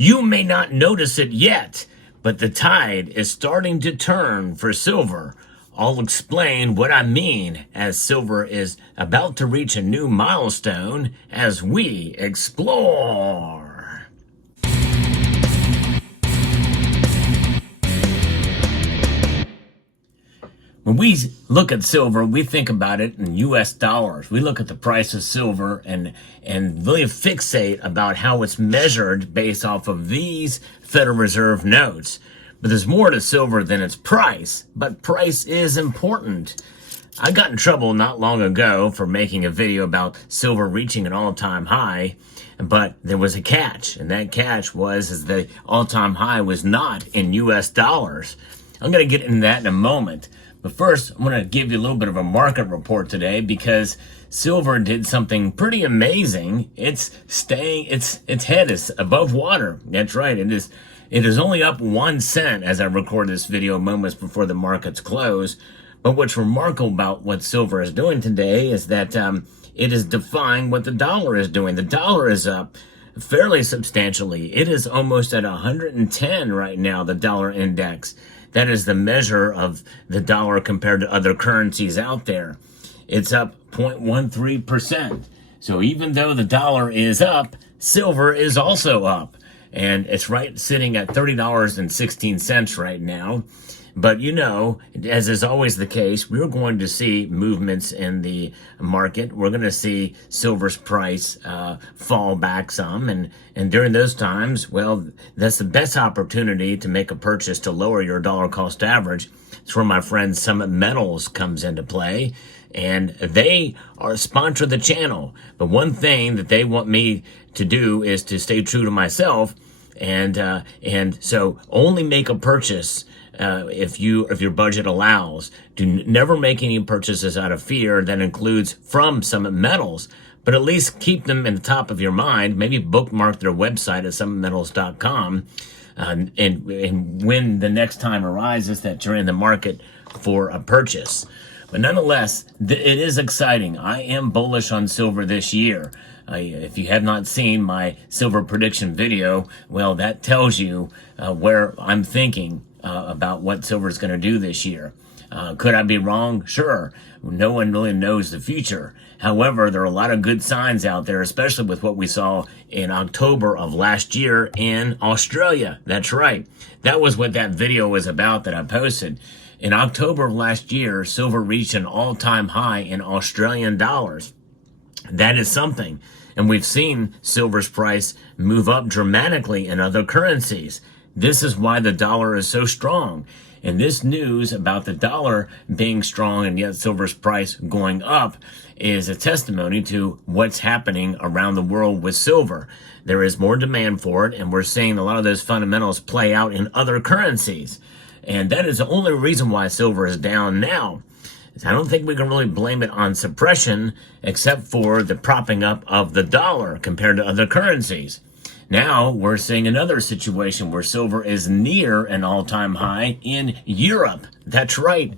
You may not notice it yet, but the tide is starting to turn for silver. I'll explain what I mean as silver is about to reach a new milestone as we explore. When we look at silver, we think about it in US dollars. We look at the price of silver and really fixate about how it's measured based off of these Federal Reserve notes. But there's more to silver than its price, but price is important. I got in trouble not long ago for making a video about silver reaching an all-time high, but there was a catch, and that catch was the all-time high was not in US dollars. I'm going to get into that in a moment. But first, I'm going to give you a little bit of a market report today because silver did something pretty amazing. Its head is above water. That's right. It is only up 1 cent as I record this video moments before the markets close. But what's remarkable about what silver is doing today is that it is defying what the dollar is doing. The dollar is up fairly substantially. It is almost at 110 right now, the dollar index. That is the measure of the dollar compared to other currencies out there. It's up 0.13%. So even though the dollar is up, silver is also up. And it's sitting at $30.16 right now. But you know, as is always the case, we're going to see movements in the market. We're going to see silver's price fall back some. And during those times, well, that's the best opportunity to make a purchase to lower your dollar cost average. It's where my friend Summit Metals comes into play. And they sponsor the channel. But one thing that they want me to do is to stay true to myself. And so only make a purchase if your budget allows. Never make any purchases out of fear. That includes from Summit Metals, but at least keep them in the top of your mind. Maybe bookmark their website at summitmetals.com, and when the next time arises that you're in the market for a purchase. But nonetheless, it is exciting. I am bullish on silver this year. If you have not seen my silver prediction video, well, that tells you where I'm thinking about what silver is going to do this year. Could I be wrong? Sure. No one really knows the future. However, there are a lot of good signs out there, especially with what we saw in October of last year in Australia. That's right. That was what that video was about that I posted. In October of last year, silver reached an all-time high in Australian dollars. That is something. And we've seen silver's price move up dramatically in other currencies. This is why the dollar is so strong. And this news about the dollar being strong and yet silver's price going up is a testimony to what's happening around the world with silver. There is more demand for it, and we're seeing a lot of those fundamentals play out in other currencies. And that is the only reason why silver is down now. I don't think we can really blame it on suppression, except for the propping up of the dollar compared to other currencies. Now we're seeing another situation where silver is near an all-time high in Europe. That's right.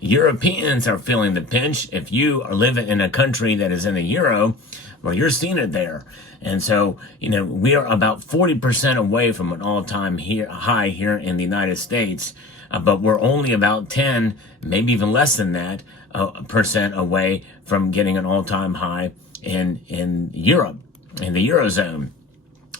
Europeans are feeling the pinch. If you are living in a country that is in the euro, well, you're seeing it there. And so, you know, we are about 40% away from an all-time high here in the United States. But we're only about 10, maybe even less than that, percent away from getting an all-time high in Europe, in the Eurozone.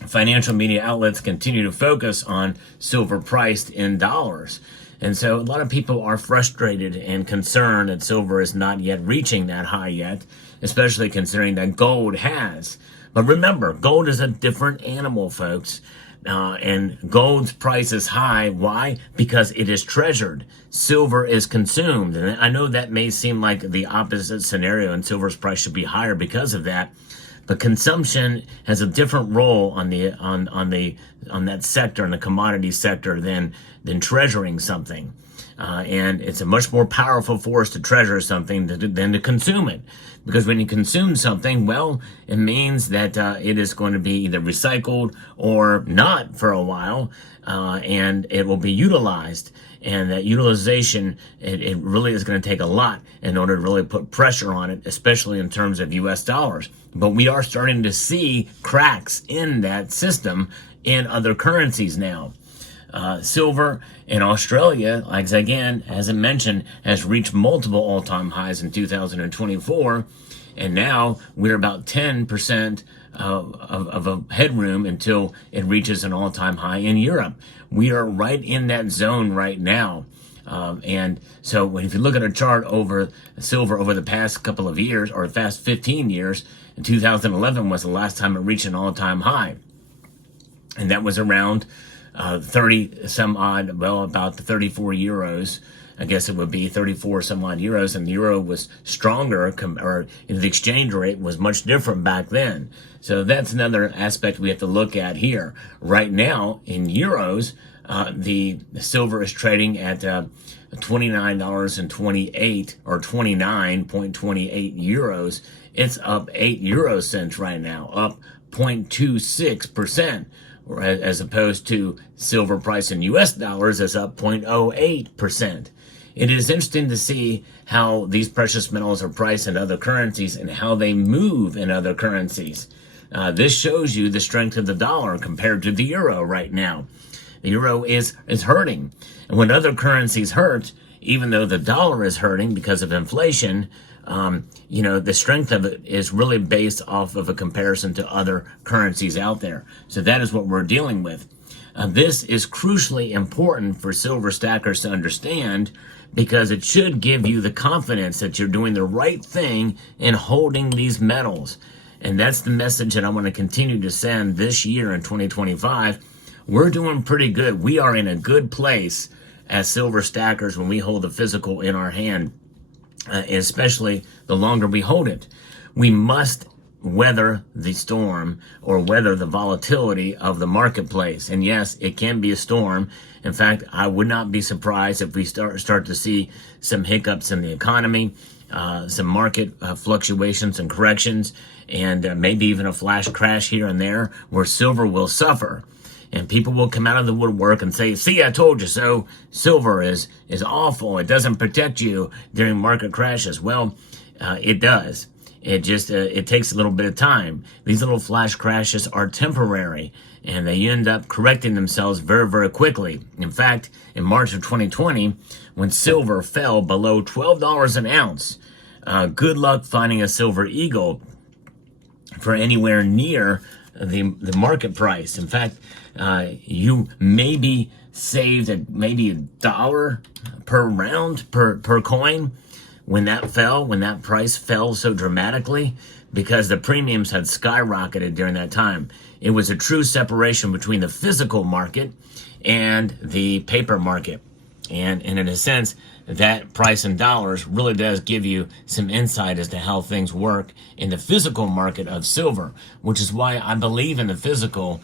Financial media outlets continue to focus on silver priced in dollars. And so a lot of people are frustrated and concerned that silver is not yet reaching that high yet, especially considering that gold has. But remember, gold is a different animal, folks. And gold's price is high. Why? Because it is treasured. Silver is consumed. And I know that may seem like the opposite scenario, and silver's price should be higher because of that. But consumption has a different role on that sector, in the commodity sector, than treasuring something. And it's a much more powerful force to treasure something than to consume it. Because when you consume something, well, it means that it is going to be either recycled or not for a while, and it will be utilized. And that utilization, it really is going to take a lot in order to really put pressure on it, especially in terms of US dollars. But we are starting to see cracks in that system in other currencies now. Silver in Australia, like again, as I mentioned, has reached multiple all-time highs in 2024, and now we're about 10% of a headroom until it reaches an all-time high in Europe. We are right in that zone right now. And so if you look at a chart over silver over the past couple of years, or the past 15 years, in 2011 was the last time it reached an all-time high. And that was around 30 some odd, well, about 34 euros. I guess it would be 34 some odd euros, and the euro was stronger, or the exchange rate was much different back then. So that's another aspect we have to look at here. Right now, in euros, the silver is trading at $29.28 or 29.28 euros. It's up 8 euro cents right now, up 0.26%. As opposed to silver price in US dollars is up 0.08%. It is interesting to see how these precious metals are priced in other currencies and how they move in other currencies. This shows you the strength of the dollar compared to the euro right now. The euro is hurting. And when other currencies hurt, even though the dollar is hurting because of inflation, the strength of it is really based off of a comparison to other currencies out there. So that is what we're dealing with. This is crucially important for silver stackers to understand, because it should give you the confidence that you're doing the right thing in holding these metals. And that's the message that I want to continue to send this year in 2025. We're doing pretty good. We are in a good place as silver stackers when we hold the physical in our hand. Especially the longer we hold it. We must weather the storm, or weather the volatility of the marketplace. And yes, it can be a storm. In fact, I would not be surprised if we start to see some hiccups in the economy, some market fluctuations and corrections, and maybe even a flash crash here and there where silver will suffer. And people will come out of the woodwork and say, see, I told you so. Silver is awful. It doesn't protect you during market crashes. Well, it does. It just, it takes a little bit of time. These little flash crashes are temporary, and they end up correcting themselves very, very quickly. In fact, in March of 2020, when silver fell below $12 an ounce, good luck finding a silver eagle for anywhere near the market price. In fact, you maybe saved maybe $1 per round per coin when that price fell so dramatically, because the premiums had skyrocketed during that time. It was a true separation between the physical market and the paper market. And in a sense, that price in dollars really does give you some insight as to how things work in the physical market of silver, which is why I believe in the physical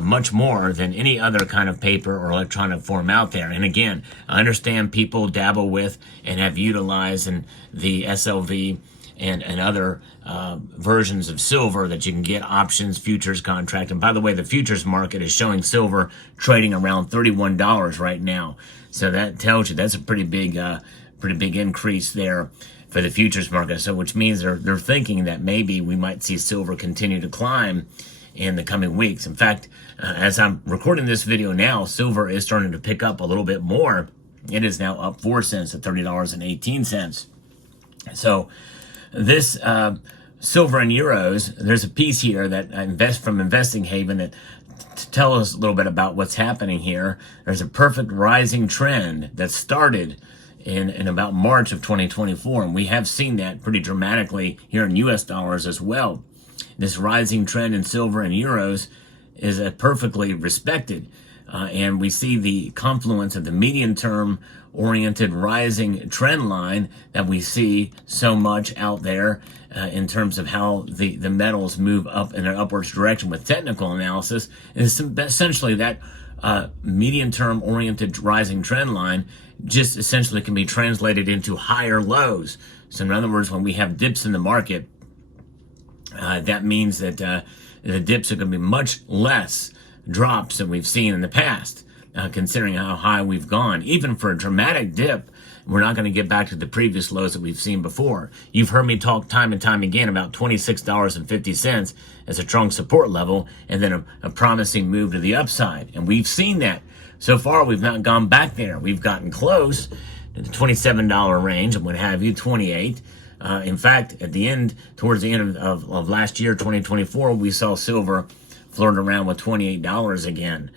much more than any other kind of paper or electronic form out there. And again, I understand people dabble with and have utilized in the SLV and other versions of silver that you can get options, futures contract. And by the way, the futures market is showing silver trading around $31 right now. So that tells you that's a pretty big increase there for the futures market. So which means they're thinking that maybe we might see silver continue to climb in the coming weeks. In fact, as I'm recording this video now, silver is starting to pick up a little bit more. It is now up 4 cents at $30.18. So this silver and euros, there's a piece here that from Investing Haven that to tell us a little bit about what's happening here. There's a perfect rising trend that started in about March of 2024, and we have seen that pretty dramatically here in US dollars as well. This rising trend in silver and euros is perfectly respected, and we see the confluence of the medium-term oriented rising trend line that we see so much out there in terms of how the metals move up in an upwards direction with technical analysis. Is essentially that medium-term oriented rising trend line just essentially can be translated into higher lows. So in other words, when we have dips in the market, that means that the dips are going to be much less drops than we've seen in the past, considering how high we've gone. Even for a dramatic dip, we're not going to get back to the previous lows that we've seen before. You've heard me talk time and time again about $26.50 as a strong support level, and then a promising move to the upside. And we've seen that. So far, we've not gone back there. We've gotten close to the $27 range and what have you, 28. In fact, towards the end of last year, 2024, we saw silver flirt around with $28 again,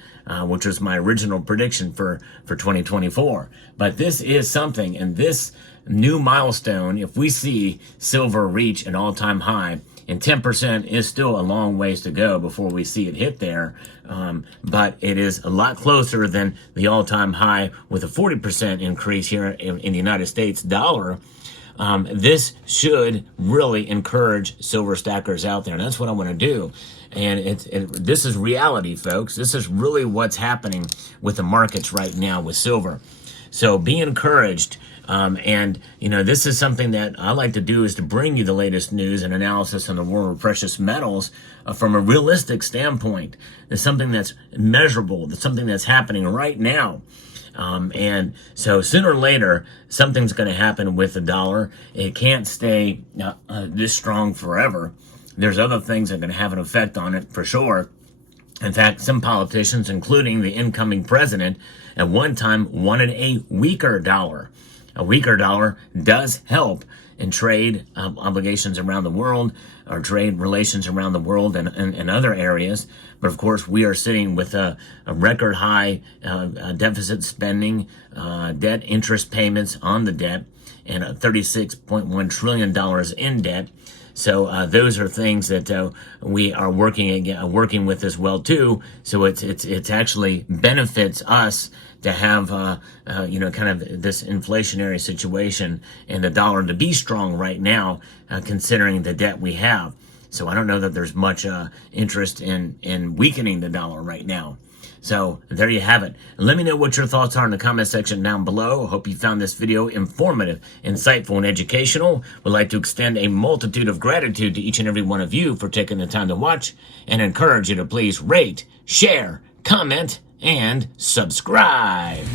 which was my original prediction for 2024. But this is something, and this new milestone, if we see silver reach an all-time high, and 10% is still a long ways to go before we see it hit there, but it is a lot closer than the all-time high with a 40% increase here in the United States dollar. This should really encourage silver stackers out there, and that's what I want to do. And this is reality, folks. This is really what's happening with the markets right now with silver. So be encouraged. And, this is something that I like to do, is to bring you the latest news and analysis on the world of precious metals from a realistic standpoint. There's something that's measurable. There's something that's happening right now. And so sooner or later, something's going to happen with the dollar. It can't stay this strong forever. There's other things that are going to have an effect on it for sure. In fact, some politicians, including the incoming president, at one time wanted a weaker dollar. A weaker dollar does help in trade obligations around the world, or trade relations around the world and other areas. But of course, we are sitting with a record high deficit spending, debt interest payments on the debt, and $36.1 trillion in debt. So those are things that we are working with as well too. So it's actually benefits us to have kind of this inflationary situation and the dollar to be strong right now, considering the debt we have. So I don't know that there's much interest in weakening the dollar right now. So there you have it. Let me know what your thoughts are in the comment section down below. I hope you found this video informative, insightful, and educational. We'd like to extend a multitude of gratitude to each and every one of you for taking the time to watch, and encourage you to please rate, share, comment, and subscribe.